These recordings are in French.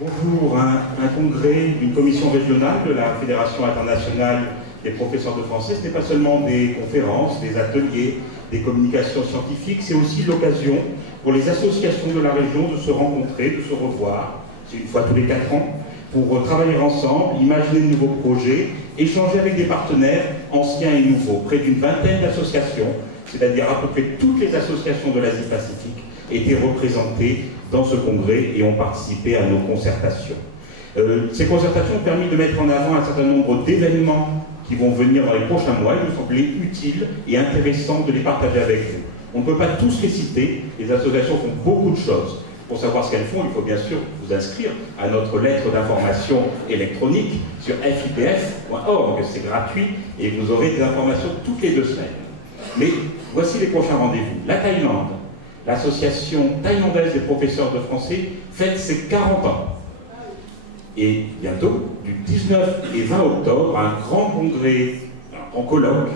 Bonjour, un congrès d'une commission régionale de la Fédération internationale des professeurs de français, ce n'est pas seulement des conférences, des ateliers, des communications scientifiques, c'est aussi l'occasion pour les associations de la région de se rencontrer, de se revoir, c'est une fois tous les 4 ans, pour travailler ensemble, imaginer de nouveaux projets, échanger avec des partenaires anciens et nouveaux, près d'une vingtaine d'associations, c'est-à-dire à peu près toutes les associations de l'Asie-Pacifique étaient représentées dans ce congrès et ont participé à nos concertations. Ces concertations ont permis de mettre en avant un certain nombre d'événements qui vont venir dans les prochains mois. Il nous semblait utile et intéressant de les partager avec vous. On ne peut pas tous les citer, les associations font beaucoup de choses. Pour savoir ce qu'elles font, il faut bien sûr vous inscrire à notre lettre d'information électronique sur fipf.org, c'est gratuit et vous aurez des informations toutes les 2 semaines. Mais voici les prochains rendez-vous. La Thaïlande, l'association thaïlandaise des professeurs de français fête ses 40 ans. Et bientôt, du 19 et 20 octobre, un grand congrès, un grand colloque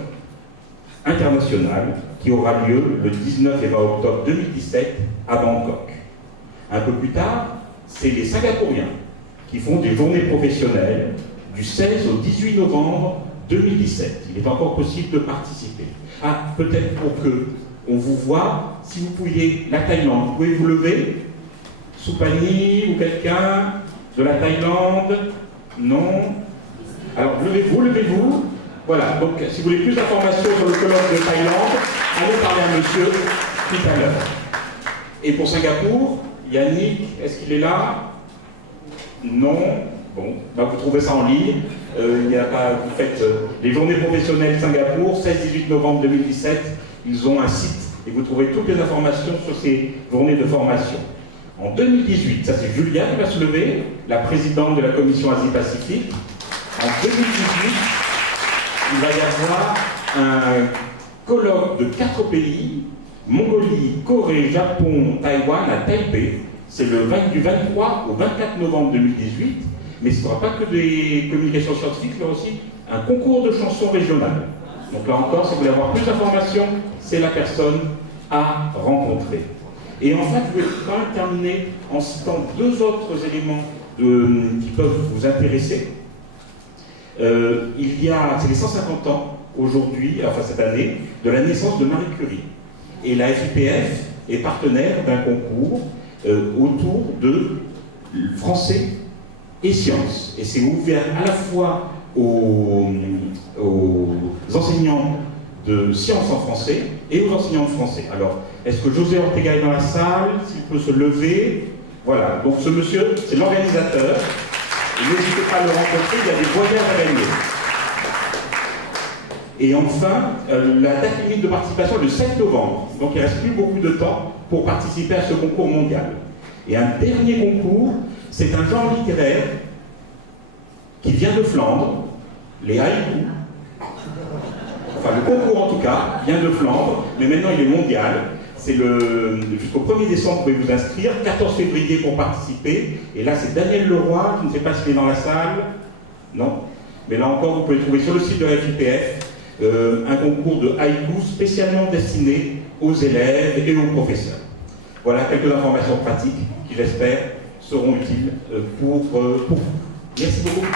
international qui aura lieu le 19 et 20 octobre 2017 à Bangkok. Un peu plus tard, c'est les Singapouriens qui font des journées professionnelles du 16 au 18 novembre 2017. Il est encore possible de participer. Ah, peut-être pour que on vous voit, si vous pouviez, la Thaïlande, vous pouvez vous lever? Soupani ou quelqu'un de la Thaïlande? Non? Alors, levez-vous. Voilà, donc si vous voulez plus d'informations sur le colloque de Thaïlande, allez parler à monsieur tout à l'heure. Et pour Singapour, Yannick, est-ce qu'il est là? Non? Bon, bah vous trouvez ça en ligne. Il n'y a pas, vous faites les journées professionnelles Singapour, 16-18 novembre 2017. Ils ont un site et vous trouverez toutes les informations sur ces journées de formation. En 2018, ça c'est Julia qui va se lever, la présidente de la commission Asie-Pacifique. En 2018, il va y avoir un colloque de 4 pays, Mongolie, Corée, Japon, Taïwan, à Taipei. C'est du 23 au 24 novembre 2018. Mais ce ne sera pas que des communications scientifiques, mais aussi un concours de chansons régionales. Donc là encore, si vous voulez avoir plus d'informations, c'est la personne à rencontrer. Et enfin, je vais quand même terminer en citant 2 autres éléments qui peuvent vous intéresser. C'est les 150 ans aujourd'hui, enfin cette année, de la naissance de Marie Curie. Et la FIPF est partenaire d'un concours autour de français et sciences. Et c'est ouvert à la fois aux enseignants de sciences en français et aux enseignants de français. Alors, est-ce que José Ortega est dans la salle? S'il peut se lever. Voilà, donc ce monsieur, c'est l'organisateur. Et n'hésitez pas à le rencontrer, il y a des voyages à gagner. Et enfin, la date limite de participation est le 7 novembre. Donc il ne reste plus beaucoup de temps pour participer à ce concours mondial. Et un dernier concours, c'est un genre littéraire qui vient de Flandre, les haïkus. Enfin, le concours en tout cas vient de Flandre, mais maintenant il est mondial. C'est jusqu'au 1er décembre, vous pouvez vous inscrire, 14 février pour participer. Et là, c'est Daniel Leroy, je ne sais pas s'il est dans la salle. Non. Mais là encore, vous pouvez trouver sur le site de la FIPF un concours de haïku spécialement destiné aux élèves et aux professeurs. Voilà quelques informations pratiques qui, j'espère, seront utiles pour vous. Merci beaucoup.